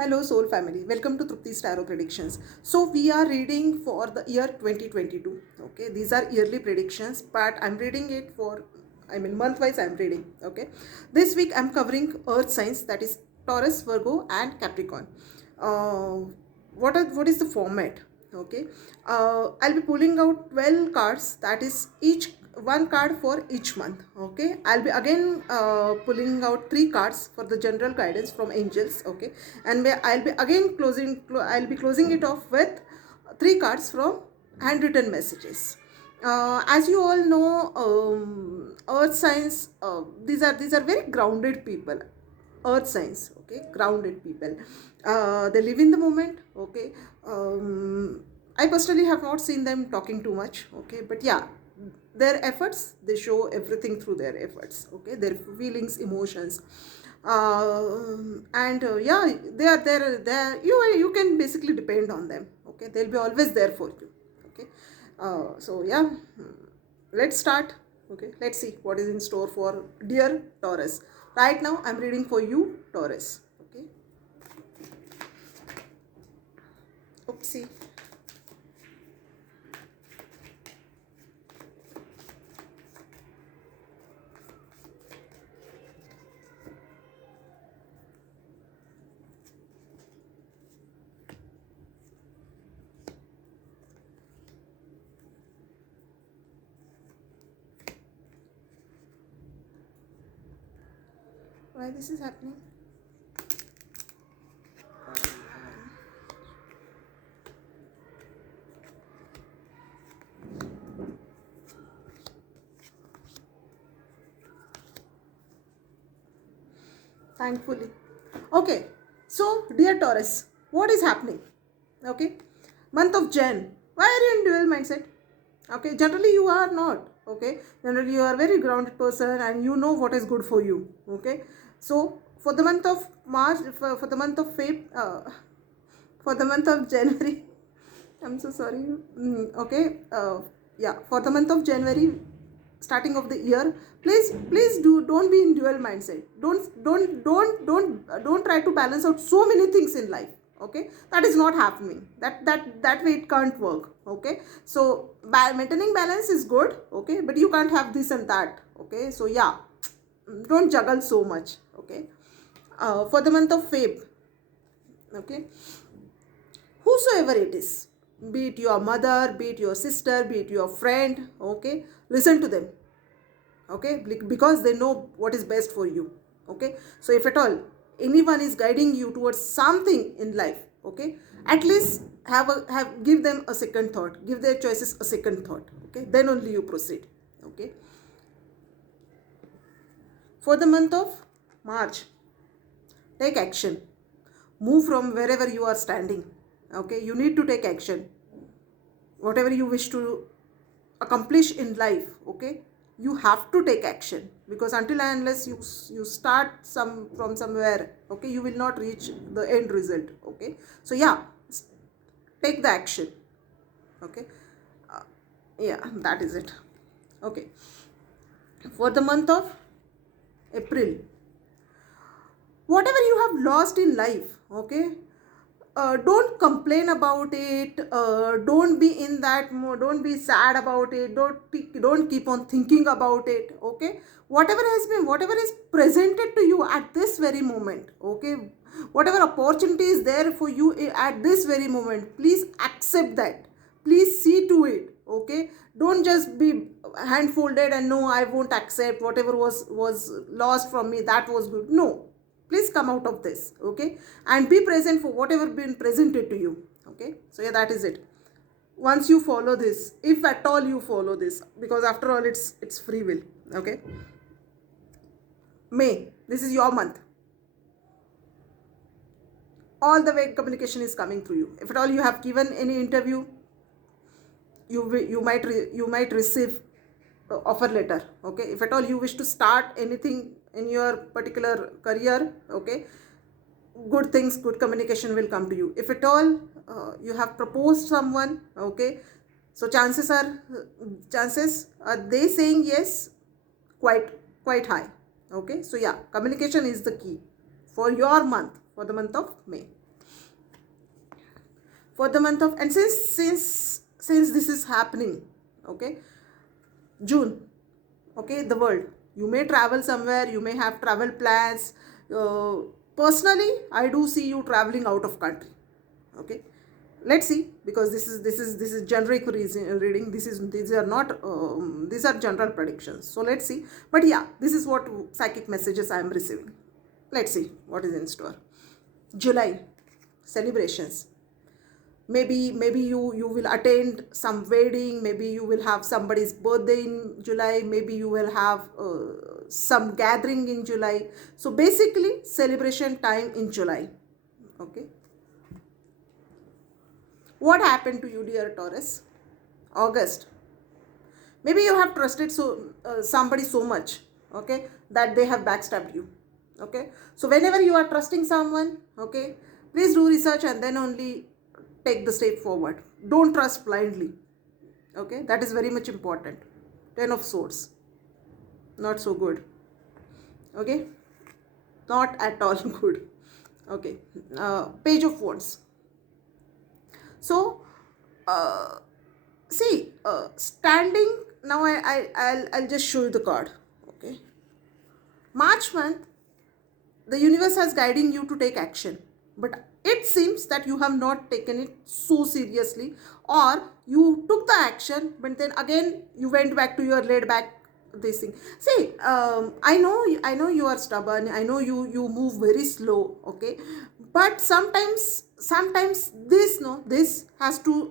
Hello, Soul Family. Welcome to Trupti's Tarot Predictions. So, we are reading for the year 2022. Okay, these are yearly predictions, but I'm reading it for, month wise, I'm reading. Okay, this week I'm covering Earth signs, that is Taurus, Virgo, and Capricorn. What is the format? Okay, I'll be pulling out 12 cards, that is each one card for each month. Okay, I'll be again pulling out 3 cards for the general guidance from angels. Okay, and I'll be again I'll be closing it off with 3 cards from handwritten messages. As you all know, earth signs, these are very grounded people. Earth signs, okay, grounded people. They live in the moment. Okay, I personally have not seen them talking too much. Okay, but yeah, their efforts, they show everything through their efforts. Okay, their feelings, emotions, and yeah, they are there. You can basically depend on them. Okay, they'll be always there for you. Okay, so yeah, let's start. Okay, let's see what is in store for dear Taurus. Right now I'm reading for you, Taurus. Okay, oopsie. Why this is happening? Thankfully. Okay, so dear Taurus, what is happening? Okay, month of Jan. Why are you in dual mindset? Okay, generally you are not. Okay, generally you are a very grounded person and you know what is good for you. Okay, so for the month of March, for the month of Feb, for the month of January, I'm so sorry. Okay, yeah, for the month of January, starting of the year, please don't be in dual mindset. Don't try to balance out so many things in life. Okay, that is not happening. That way it can't work. Okay, so maintaining balance is good. Okay, but you can't have this and that. Okay, so yeah, don't juggle so much. Okay, for the month of Feb. Okay, whosoever it is, be it your mother, be it your sister, be it your friend. Okay, listen to them. Okay, because they know what is best for you. Okay, so if at all anyone is guiding you towards something in life, okay, at least give them a second thought, give their choices a second thought. Okay, then only you proceed. Okay, for the month of March, take action, move from wherever you are standing. Okay, you need to take action, whatever you wish to accomplish in life. Okay, you have to take action, because until and unless you start from somewhere, okay, you will not reach the end result. Okay, so yeah, take the action. Okay, yeah, that is it. Okay, for the month of April, whatever you have lost in life, okay, don't complain about it. Don't be in that mode. Don't be sad about it. Don't keep on thinking about it. Okay, whatever is presented to you at this very moment. Okay, whatever opportunity is there for you at this very moment, please accept that. Please see to it. Okay, don't just be hand folded and no, I won't accept whatever was lost from me. That was good. No, please come out of this. Okay, and be present for whatever been presented to you. Okay, so yeah, that is it. Once you follow this, if at all you follow this, because after all it's free will. Okay, May, this is your month. All the way communication is coming through you. If at all you have given any interview, you might receive offer letter. Okay, if at all you wish to start anything in your particular career, okay, good things, good communication will come to you. If at all you have proposed someone, okay, so chances are they saying yes quite high. Okay, so yeah, communication is the key for your month, for the month of May. for the month of, and since this is happening, okay, June, okay, the world, you may travel somewhere, you may have travel plans. uh, Personally, I do see you traveling out of country, okay. Let's see, because this is generic reading. These are not these are general predictions, so let's see. But yeah, this is what psychic messages I am receiving. Let's see what is in store. July, celebrations. Maybe you will attend some wedding, maybe you will have somebody's birthday in July, maybe you will have some gathering in July. So basically celebration time in July, okay. What happened to you, dear Taurus? August. Maybe you have trusted somebody so much, okay, that they have backstabbed you, okay. So whenever you are trusting someone, okay, please do research and then only take the step forward. Don't trust blindly, okay. That is very much important. 10 of swords, not so good, okay, not at all good, okay. Page of wands. So see, standing now, I'll just show you the card, okay. March month, the universe has guiding you to take action, but it seems that you have not taken it so seriously, or you took the action but then again you went back to your laid back this thing. See, I know you are stubborn, I know you move very slow, okay, but sometimes this has to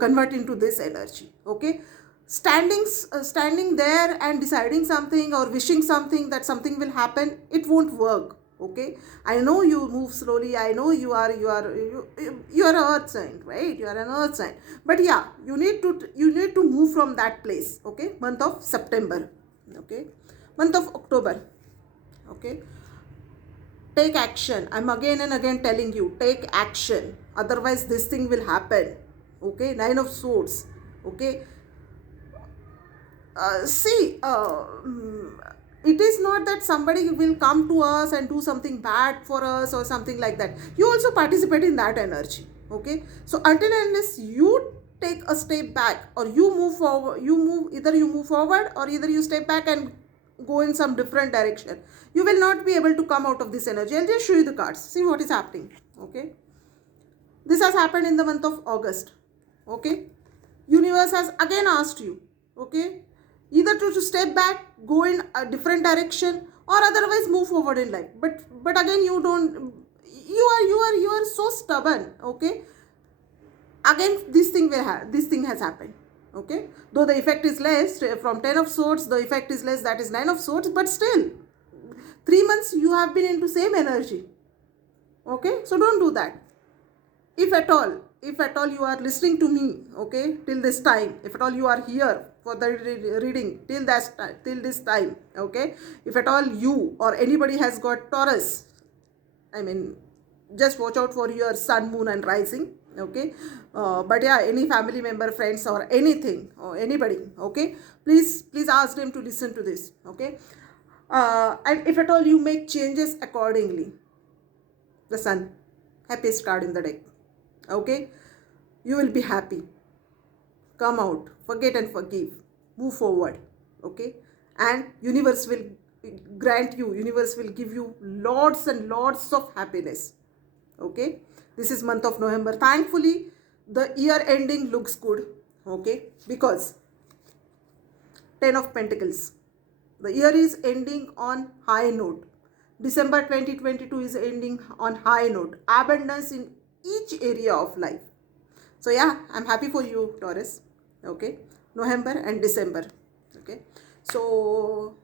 convert into this energy, okay. Standing there and deciding something or wishing something that something will happen, it won't work, okay. I know you move slowly, I know you are an earth sign, right? You are an earth sign, but yeah, you need to move from that place, okay. Month of September, okay. Month of October, okay. Take action. I'm again and again telling you, take action, otherwise this thing will happen, okay. Nine of swords, okay. See, it is not that somebody will come to us and do something bad for us or something like that. You also participate in that energy, okay. So until and unless you take a step back or you move forward, either you move forward or either you step back and go in some different direction, you will not be able to come out of this energy. I'll just show you the cards, see what is happening, okay. This has happened in the month of August, okay. Universe has again asked you, okay, either to step back, go in a different direction, or otherwise move forward in life. But again, you don't, you are so stubborn, okay. Again this thing has happened, okay. Though the effect is less from 10 of swords, the effect is less, that is 9 of swords, but still 3 months you have been into same energy, okay. So don't do that. If at all you are listening to me, okay, till this time, if at all you are here for the reading till this time, okay, if at all you or anybody has got Taurus, I mean, just watch out for your sun, moon and rising, okay. But yeah, any family member, friends or anything or anybody, okay, please ask them to listen to this, okay. And if at all you make changes accordingly, the sun, happiest card in the deck, okay, you will be happy. Come out, forget and forgive, move forward, okay. And universe will universe will give you lots and lots of happiness, okay. This is month of November. Thankfully the year ending looks good, okay, because 10 of Pentacles, the year is ending on high note. December 2022 is ending on high note, abundance in each area of life. So yeah, I'm happy for you, Taurus, okay. November and December, okay. So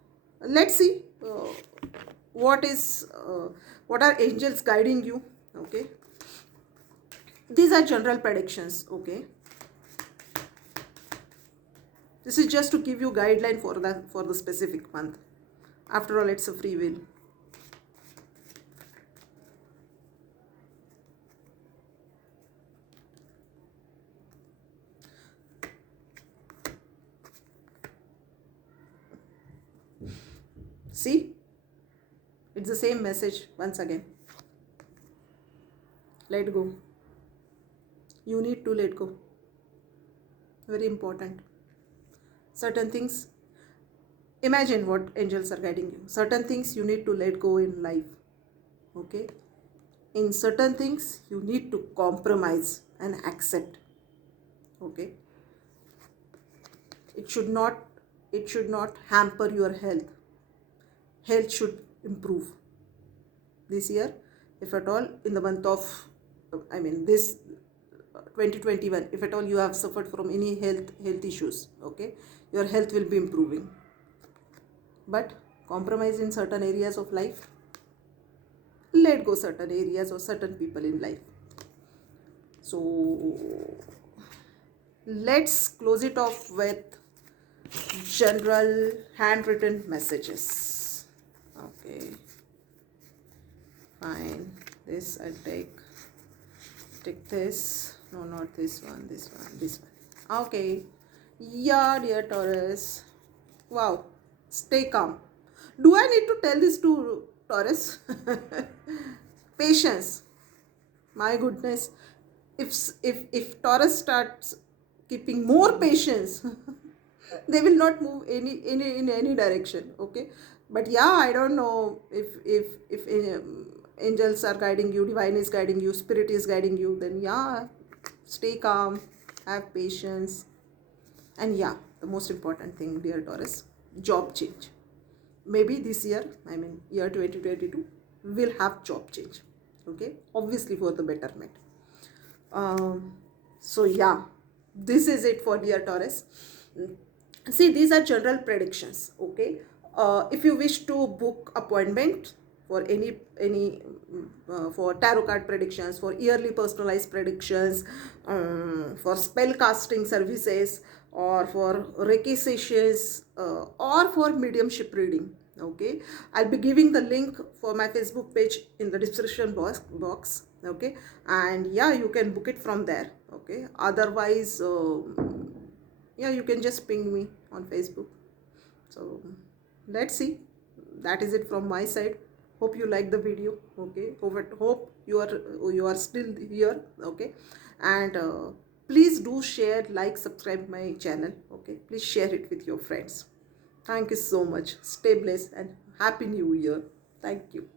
let's see what are angels guiding you, okay. These are general predictions, okay. This is just to give you guideline for the specific month. After all, it's a free will. See, it's the same message once again. Let go. You need to let go. Very important. Certain things, imagine what angels are guiding you. Certain things you need to let go in life. Okay? In certain things, you need to compromise and accept. Okay? It should not hamper your health. Health should improve this year, if at all, in the month of, this 2021, if at all you have suffered from any health issues, okay, your health will be improving. But compromise in certain areas of life, let go certain areas or certain people in life. So let's close it off with general handwritten messages. Okay, fine. This I'll take this. No, not this one, this one. Okay. Yeah, dear Taurus. Wow. Stay calm. Do I need to tell this to Taurus? Patience. My goodness. If Taurus starts keeping more patience, they will not move in any direction. Okay. But yeah, I don't know if angels are guiding you, divine is guiding you, spirit is guiding you, then yeah, stay calm, have patience. And yeah, the most important thing, dear Taurus, job change. Maybe this year, year 2022, will have job change. Okay, obviously for the betterment. So yeah, this is it for dear Taurus. See, these are general predictions. Okay, if you wish to book appointment for for tarot card predictions, for yearly personalized predictions, for spell casting services, or for Reiki sessions, or for mediumship reading. Okay, I'll be giving the link for my Facebook page in the description box. Okay, and yeah, you can book it from there. Okay, otherwise, yeah, you can just ping me on Facebook. So let's see. That is it from my side. Hope you like the video. Okay, hope you are still here. Okay, and please do share, like, subscribe my channel. Okay, please share it with your friends. Thank you so much. Stay blessed and happy new year. Thank you.